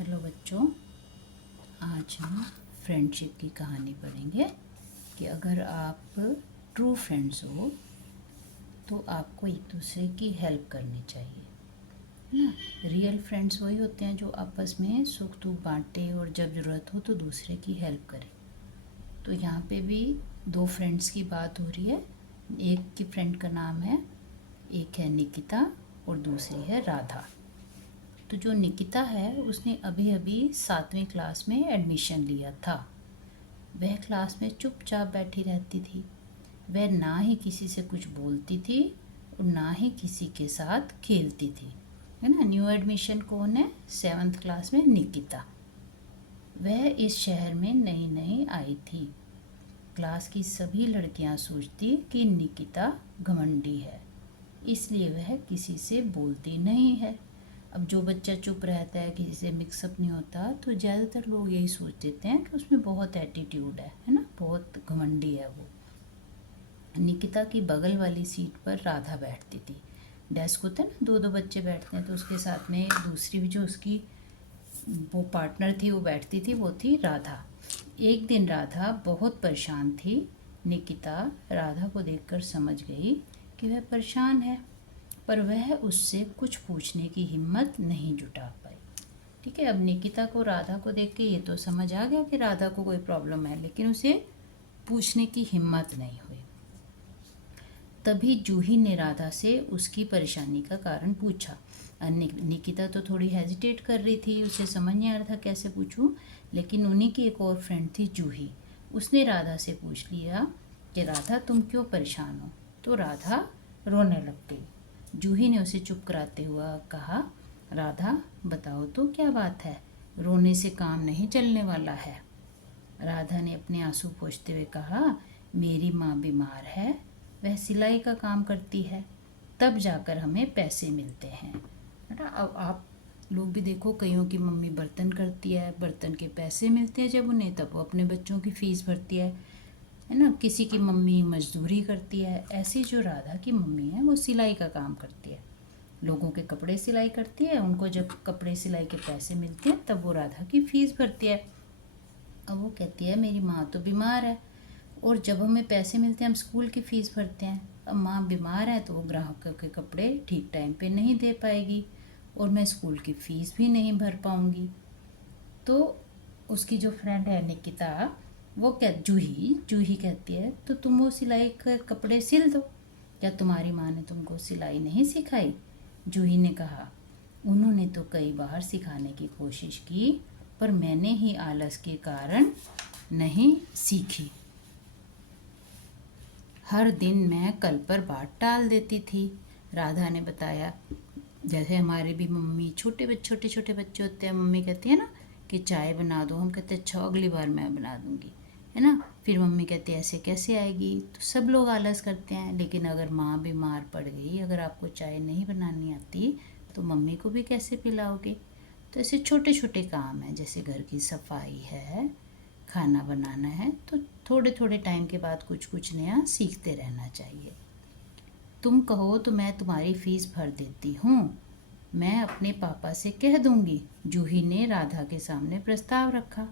Hello बच्चों, आज हम फ्रेंडशिप की कहानी पढ़ेंगे कि अगर आप ट्रू फ्रेंड्स हो तो आपको एक दूसरे की हेल्प करनी चाहिए, है ना। रियल फ्रेंड्स वही होते हैं जो आपस में सुख दुख बांटे और जब ज़रूरत हो तो दूसरे की हेल्प करें। तो यहाँ पे भी दो फ्रेंड्स की बात हो रही है। एक की फ्रेंड का नाम है, एक है निकिता और दूसरी है राधा। तो जो निकिता है उसने अभी अभी 7वीं क्लास में एडमिशन लिया था। वह क्लास में चुपचाप बैठी रहती थी। वह ना ही किसी से कुछ बोलती थी और ना ही किसी के साथ खेलती थी, है ना। न्यू एडमिशन कौन है? 7th क्लास में निकिता। वह इस शहर में नई नई आई थी। क्लास की सभी लड़कियां सोचती कि निकिता घमंडी है, इसलिए वह किसी से बोलती नहीं है। अब जो बच्चा चुप रहता है, किसी से मिक्सअप नहीं होता, तो ज़्यादातर लोग यही सोच देते हैं कि उसमें बहुत एटीट्यूड है ना, बहुत घमंडी है वो। निकिता की बगल वाली सीट पर राधा बैठती थी। डेस्क होता है ना, दो दो बच्चे बैठते हैं, तो उसके साथ में दूसरी भी जो उसकी वो पार्टनर थी वो बैठती थी, वो थी राधा। एक दिन राधा बहुत परेशान थी। निकिता राधा को देखकर समझ गई कि वह परेशान है, पर वह उससे कुछ पूछने की हिम्मत नहीं जुटा पाई। ठीक है, अब निकिता को राधा को देख के ये तो समझ आ गया कि राधा को कोई प्रॉब्लम है, लेकिन उसे पूछने की हिम्मत नहीं हुई। तभी जूही ने राधा से उसकी परेशानी का कारण पूछा। निकिता तो थोड़ी हेजिटेट कर रही थी, उसे समझ नहीं आ रहा था कैसे पूछूं, लेकिन उन्हीं की एक और फ्रेंड थी जूही। उसने राधा से पूछ लिया कि राधा तुम क्यों परेशान हो। तो राधा रोने लग गई। जूही ने उसे चुप कराते हुआ कहा, राधा बताओ तो क्या बात है, रोने से काम नहीं चलने वाला है। राधा ने अपने आंसू पोंछते हुए कहा, मेरी माँ बीमार है, वह सिलाई का काम करती है, तब जाकर हमें पैसे मिलते हैं, है ना। अब आप लोग भी देखो, कईयों की मम्मी बर्तन करती है, बर्तन के पैसे मिलते हैं जब उन्हें, तब वो अपने बच्चों की फ़ीस भरती है ना। किसी की मम्मी मजदूरी करती है, ऐसी जो राधा की मम्मी है वो सिलाई का काम करती है, लोगों के कपड़े सिलाई करती है। उनको जब कपड़े सिलाई के पैसे मिलते हैं तब वो राधा की फ़ीस भरती है। अब वो कहती है मेरी माँ तो बीमार है, और जब हमें पैसे मिलते हैं हम स्कूल की फ़ीस भरते हैं। अब माँ बीमार है तो वो ग्राहकों के कपड़े ठीक टाइम पे नहीं दे पाएगी, और मैं स्कूल की फ़ीस भी नहीं भर पाऊँगी। तो उसकी जो फ्रेंड है निकिता, वो क्या जूही जूही कहती है, तो तुम वो सिलाई के कपड़े सिल दो, क्या तुम्हारी माँ ने तुमको सिलाई नहीं सिखाई? जूही ने कहा, उन्होंने तो कई बार सिखाने की कोशिश की, पर मैंने ही आलस के कारण नहीं सीखी। हर दिन मैं कल पर बात टाल देती थी, राधा ने बताया। जैसे हमारे भी मम्मी छोटे छोटे बच्चे होते हैं, मम्मी कहती है ना कि चाय बना दो, हम कहते हैं अच्छा अगली बार मैं बना दूंगी, है ना। फिर मम्मी कहती है ऐसे कैसे आएगी, तो सब लोग आलस करते हैं। लेकिन अगर माँ बीमार पड़ गई, अगर आपको चाय नहीं बनानी आती, तो मम्मी को भी कैसे पिलाओगे। तो ऐसे छोटे छोटे काम हैं, जैसे घर की सफाई है, खाना बनाना है, तो थोड़े थोड़े टाइम के बाद कुछ कुछ नया सीखते रहना चाहिए। तुम कहो तो मैं तुम्हारी फीस भर देती हूँ, मैं अपने पापा से कह दूंगी, जूही ने राधा के सामने प्रस्ताव रखा,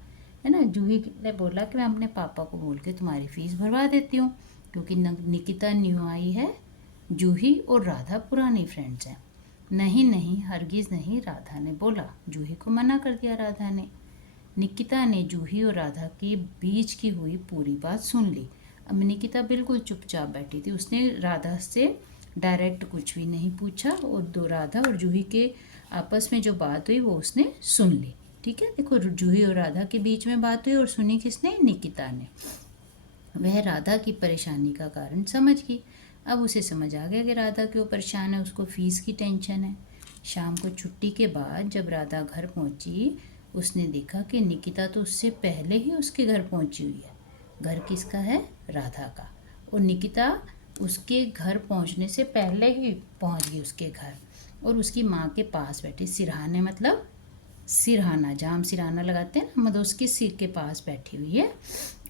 है ना। जूही ने बोला कि मैं अपने पापा को बोल के तुम्हारी फीस भरवा देती हूँ, क्योंकि निकिता न्यू आई है, जूही और राधा पुरानी फ्रेंड्स हैं। नहीं नहीं, हरगिज़ नहीं, राधा ने बोला। जूही को मना कर दिया राधा ने। निकिता ने जूही और राधा के बीच की हुई पूरी बात सुन ली। अब निकिता बिल्कुल चुपचाप बैठी थी, उसने राधा से डायरेक्ट कुछ भी नहीं पूछा, और दो राधा और जूही के आपस में जो बात हुई वो उसने सुन ली। ठीक है, देखो जूही और राधा के बीच में बात हुई और सुनी किसने? निकिता ने। वह राधा की परेशानी का कारण समझ गई। अब उसे समझ आ गया कि राधा क्यों परेशान है, उसको फीस की टेंशन है। शाम को छुट्टी के बाद जब राधा घर पहुंची, उसने देखा कि निकिता तो उससे पहले ही उसके घर पहुंची हुई है। घर किसका है? राधा का। और निकिता उसके घर पहुंचने से पहले ही पहुंच गई उसके घर, और उसकी माँ के पास बैठी, सिरहाने मतलब सिरहाना, जहाँ हम सिरहाना लगाते हैं ना, मतलब उसके सिर के पास बैठी हुई है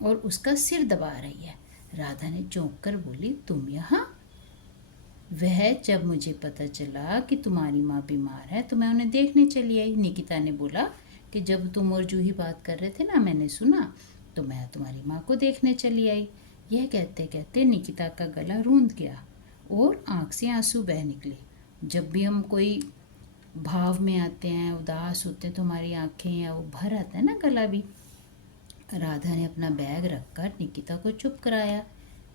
और उसका सिर दबा रही है। राधा ने चौंक कर बोली, तुम यहाँ? वह जब मुझे पता चला कि तुम्हारी माँ बीमार है तो मैं उन्हें देखने चली आई। निकिता ने बोला कि जब तुम और जूही बात कर रहे थे ना, मैंने सुना, तो मैं तुम्हारी माँ को देखने चली आई। यह कहते कहते निकिता का गला रूंध गया और आँख से आंसू बह निकले। जब भी हम कोई भाव में आते हैं, उदास होते हैं, तो हमारी आंखें या वो भर आता है ना गला भी। राधा ने अपना बैग रखकर निकिता को चुप कराया।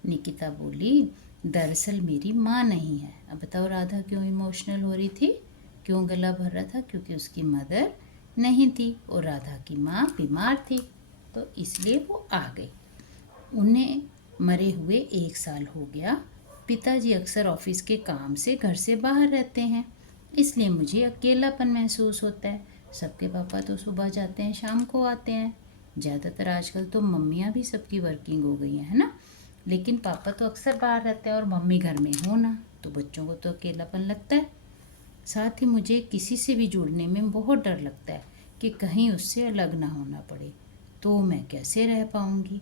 निकिता बोली, दरअसल मेरी माँ नहीं है। अब बताओ राधा क्यों इमोशनल हो रही थी, क्यों गला भर रहा था? क्योंकि उसकी मदर नहीं थी और राधा की माँ बीमार थी, तो इसलिए वो आ गई। उन्हें मरे हुए 1 साल हो गया। पिताजी अक्सर ऑफिस के काम से घर से बाहर रहते हैं, इसलिए मुझे अकेलापन महसूस होता है। सबके पापा तो सुबह जाते हैं, शाम को आते हैं। ज़्यादातर आजकल तो मम्मियाँ भी सबकी वर्किंग हो गई हैं, है ना। लेकिन पापा तो अक्सर बाहर रहते हैं और मम्मी घर में हो ना, तो बच्चों को तो अकेलापन लगता है। साथ ही मुझे किसी से भी जुड़ने में बहुत डर लगता है कि कहीं उससे अलग ना होना पड़े, तो मैं कैसे रह पाऊँगी,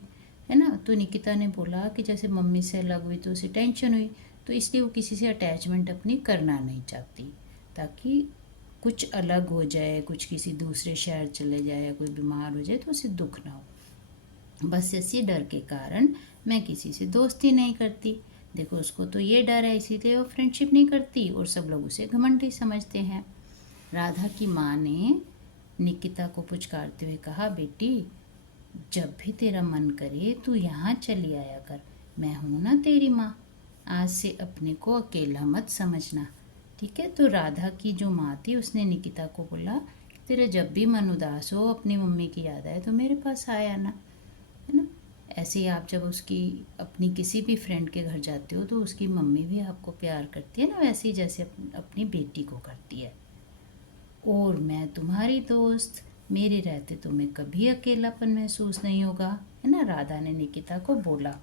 है ना। तो निकिता ने बोला कि जैसे मम्मी से अलग हुई तो उसे टेंशन हुई, तो इसलिए वो किसी से अटैचमेंट अपनी करना नहीं चाहती, ताकि कुछ अलग हो जाए, कुछ किसी दूसरे शहर चले जाए या कोई बीमार हो जाए तो उसे दुख ना हो। बस इसी डर के कारण मैं किसी से दोस्ती नहीं करती। देखो, उसको तो ये डर है, इसीलिए वो फ्रेंडशिप नहीं करती और सब लोग उसे घमंडी समझते हैं। राधा की माँ ने निकिता को पुचकारते हुए कहा, बेटी, जब भी तेरा मन करे तू यहाँ चली आया कर, मैं हूँ ना तेरी माँ। आज से अपने को अकेला मत समझना, ठीक है। तो राधा की जो माँ थी उसने निकिता को बोला, तेरा जब भी मन उदास हो, अपनी मम्मी की याद आए तो मेरे पास आया ना, है ना। ऐसे ही आप जब उसकी अपनी किसी भी फ्रेंड के घर जाते हो तो उसकी मम्मी भी आपको प्यार करती है ना, वैसे ही जैसे अपनी बेटी को करती है। और मैं तुम्हारी दोस्त, मेरे रहते तुम्हें कभी अकेलापन महसूस नहीं होगा, है ना। राधा ने निकिता को बोला,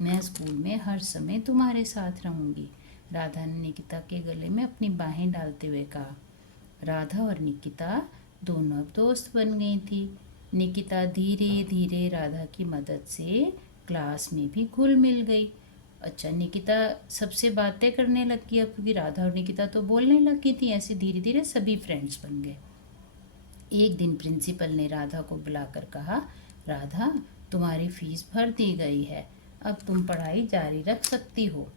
मैं स्कूल में हर समय तुम्हारे साथ रहूंगी। राधा ने निकिता के गले में अपनी बाहें डालते हुए कहा। राधा और निकिता दोनों अब दोस्त बन गई थी। निकिता धीरे धीरे राधा की मदद से क्लास में भी घुल मिल गई। अच्छा, निकिता सबसे बातें करने लगी अब, क्योंकि राधा और निकिता तो बोलने लगी थी। ऐसे धीरे धीरे सभी फ्रेंड्स बन गए। एक दिन प्रिंसिपल ने राधा को बुलाकर कहा, राधा, तुम्हारी फीस भर दी गई है, अब तुम पढ़ाई जारी रख सकती हो,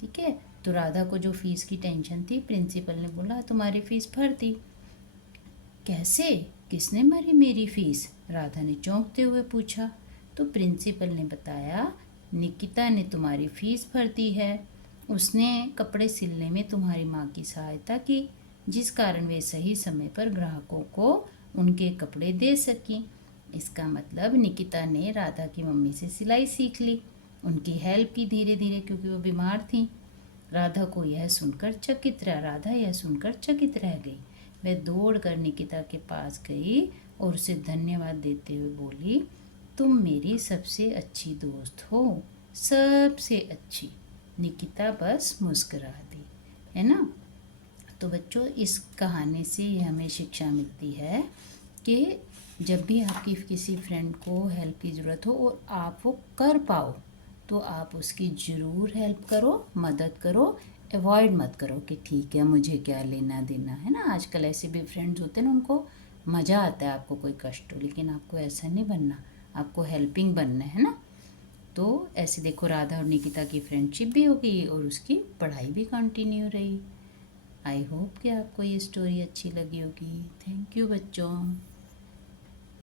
ठीक है। तो राधा को जो फीस की टेंशन थी, प्रिंसिपल ने बोला तुम्हारी फीस भर दी। कैसे, किसने भरी मेरी फीस? राधा ने चौंकते हुए पूछा। तो प्रिंसिपल ने बताया, निकिता ने तुम्हारी फीस भर दी है। उसने कपड़े सिलने में तुम्हारी माँ की सहायता की, जिस कारण वे सही समय पर ग्राहकों को उनके कपड़े दे सकी। इसका मतलब निकिता ने राधा की मम्मी से सिलाई सीख ली, उनकी हेल्प की धीरे धीरे, क्योंकि वो बीमार थी। राधा यह सुनकर चकित रह गई। वह दौड़कर निकिता के पास गई और उसे धन्यवाद देते हुए बोली, तुम मेरी सबसे अच्छी दोस्त हो, सबसे अच्छी। निकिता बस मुस्कुरा दी, है ना। तो बच्चों, इस कहानी से हमें शिक्षा मिलती है कि जब भी आपकी किसी फ्रेंड को हेल्प की ज़रूरत हो और आप वो कर पाओ, तो आप उसकी ज़रूर हेल्प करो, मदद करो। अवॉइड मत करो कि ठीक है, मुझे क्या लेना देना, है ना। आजकल ऐसे भी फ्रेंड्स होते हैं ना, उनको मज़ा आता है आपको कोई कष्ट हो, लेकिन आपको ऐसा नहीं बनना, आपको हेल्पिंग बनना है ना। तो ऐसे देखो, राधा और निकिता की फ्रेंडशिप भी हो गई और उसकी पढ़ाई भी कंटिन्यू रही। आई होप कि आपको ये स्टोरी अच्छी लगी होगी। थैंक यू बच्चों।